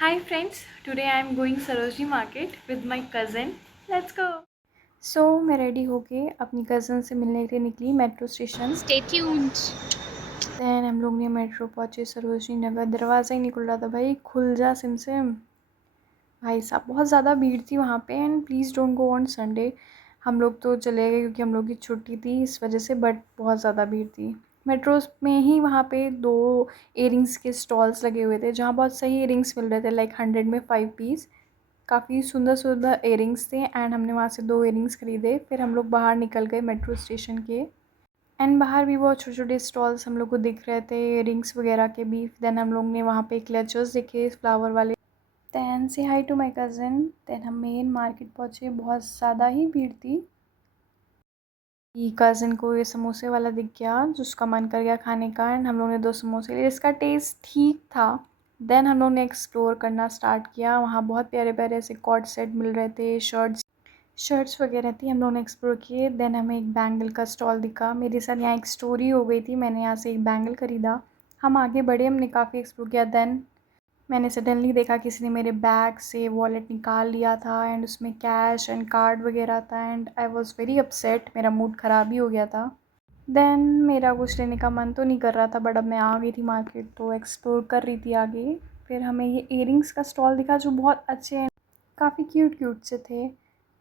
Hi friends, today I am going Sarojini Market with my cousin. Let's go. मैं ready होके अपनी cousin से मिलने के लिए निकली metro station. Stay tuned. Then हम लोग ने मेट्रो पहुँचे सरोजनी नगर। दरवाज़ा ही नहीं खुल रहा था भाई, खुल जा सिम सिम। भाई साहब बहुत ज़्यादा भीड़ थी वहाँ पे। And please don't go on Sunday. हम लोग तो चले गए क्योंकि हम लोग की छुट्टी थी इस वजह से, बट बहुत ज़्यादा भीड़ थी। मेट्रोस में ही वहाँ पे 2 इयरिंग्स के स्टॉल्स लगे हुए थे जहाँ बहुत सही इयरिंग्स मिल रहे थे, लाइक 100 में 5 पीस। काफ़ी सुंदर सुंदर इयरिंग्स थे एंड हमने वहाँ से 2 इयरिंग्स खरीदे। फिर हम लोग बाहर निकल गए मेट्रो स्टेशन के। एंड बाहर भी बहुत छोटे छोटे स्टॉल्स हम लोग को दिख रहे थे, इयरिंग्स वगैरह के भी। देन हम लोग ने वहाँ पे क्लचर्स देखे फ्लावर वाले। दैन से hi to my cousin. Then हम मेन मार्केट पहुँचे, बहुत ज़्यादा ही भीड़ थी। कज़न को ये समोसे वाला दिख गया जिसका मन कर गया खाने का, एंड हम लोग ने 2 समोसे लिए। इसका टेस्ट ठीक था। देन हम लोग ने एक्सप्लोर करना स्टार्ट किया। वहाँ बहुत प्यारे प्यारे ऐसे कॉर्ड सेट मिल रहे थे, शर्ट्स वगैरह थी। हम लोग ने एक्सप्लोर किए। देन हमें एक बैंगल का स्टॉल दिखा। मेरे साथ यहाँ एक स्टोरी हो गई थी, मैंने यहाँ से एक बैंगल ख़रीदा। हम आगे बढ़े, हमने काफ़ी एक्सप्लोर किया। देन मैंने सडनली देखा किसी ने मेरे बैग से वॉलेट निकाल लिया था एंड उसमें कैश एंड कार्ड वगैरह था, and I was very upset. मेरा मूड ख़राब ही हो गया था। देन मेरा कुछ लेने का मन तो नहीं कर रहा था, बट अब मैं आ गई थी मार्केट तो एक्सप्लोर कर रही थी आगे। फिर हमें ये इयरिंग्स का स्टॉल दिखा जो बहुत अच्छे हैं, काफ़ी क्यूट क्यूट से थे।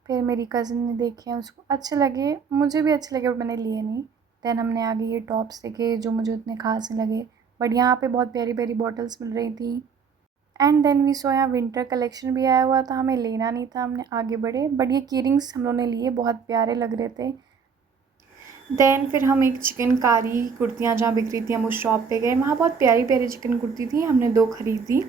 फिर मेरी कज़न ने देखे, उसको अच्छे लगे, मुझे भी अच्छे लगे, बट मैंने लिए नहीं। देन हमने आगे ये टॉप्स देखे जो मुझे उतने खास नहीं लगे, बट यहाँ पे बहुत प्यारी प्यारी बॉटल्स मिल रही थी। एंड देन वी सो यहाँ विंटर कलेक्शन भी आया हुआ था, हमें लेना नहीं था, हमने आगे बढ़े। बट ये कीरिंग्स हम लोगों ने लिए, बहुत प्यारे लग रहे थे। देन फिर हम एक चिकनकारी कुर्तियाँ जहाँ बिक रही थी, हम उस शॉप पे गए। वहाँ बहुत प्यारी प्यारी चिकन कुर्ती थी, हमने 2 खरीदी।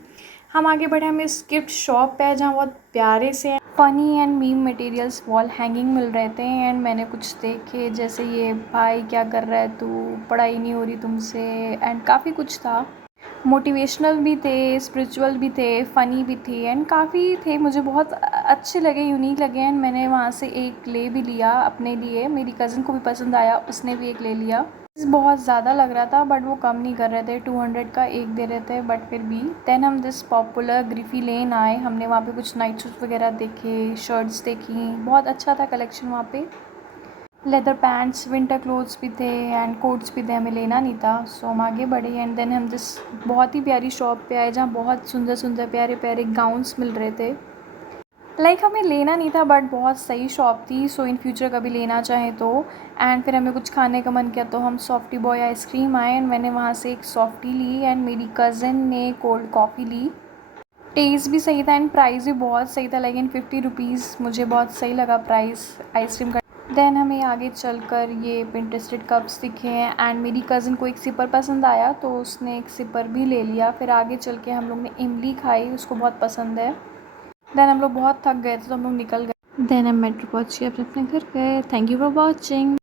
हम आगे बढ़े, हमें इस गिफ्ट शॉप पे जहाँ बहुत प्यारे से funny and meme materials wall hanging मिल रहे थे। एंड मैंने कुछ देखे जैसे ये भाई क्या कर रहा है तू, पढ़ाई नहीं हो रही तुमसे, एंड काफ़ी कुछ था। मोटिवेशनल भी थे, स्पिरिचुअल भी थे, फ़नी भी थे, एंड काफ़ी थे। मुझे बहुत अच्छे लगे, यूनिक लगे, एंड मैंने वहाँ से एक ले भी लिया अपने लिए। मेरी कज़न को भी पसंद आया, उसने भी एक ले लिया। बहुत ज़्यादा लग रहा था बट वो कम नहीं कर रहे थे, 200 का एक दे रहे थे, बट फिर भी। देन हम दिस पॉपुलर ग्रिफी लेन आए। हमने वहाँ पे कुछ नाइट सूट वगैरह देखे, शर्ट्स देखी, बहुत अच्छा था कलेक्शन वहाँ पे। लेदर पैंट्स, विंटर क्लोथ्स भी थे एंड कोट्स भी थे, हमें लेना नहीं था सो हम आगे बढ़े। एंड देन हम जिस बहुत ही प्यारी शॉप पे आए जहाँ बहुत सुंदर सुंदर प्यारे प्यारे गाउन्स मिल रहे थे। लाइक हमें लेना नहीं था बट बहुत सही शॉप थी, सो इन फ्यूचर कभी लेना चाहें तो। एंड फिर हमें कुछ खाने का मन किया तो हम सॉफ्टी बॉय आइसक्रीम आए, एंड मैंने वहाँ से एक सॉफ्टी ली एंड मेरी कज़न ने कोल्ड कॉफ़ी ली। टेस्ट भी सही था एंड प्राइस भी बहुत सही था, लेकिन 50 रुपीज़ मुझे बहुत सही लगा प्राइस आइसक्रीम का। देन हमें आगे चलकर ये पिंटरेस्टेड कप्स दिखे हैं, एंड मेरी कज़न को एक सिपर पसंद आया तो उसने एक सिपर भी ले लिया। फिर आगे चल के हम लोग ने इमली खाई, उसको बहुत पसंद है। देन हम लोग बहुत थक गए थे तो हम लोग निकल गए। देन हम मेट्रो पहुँचे, अपने अपने घर गए। Thank you for watching.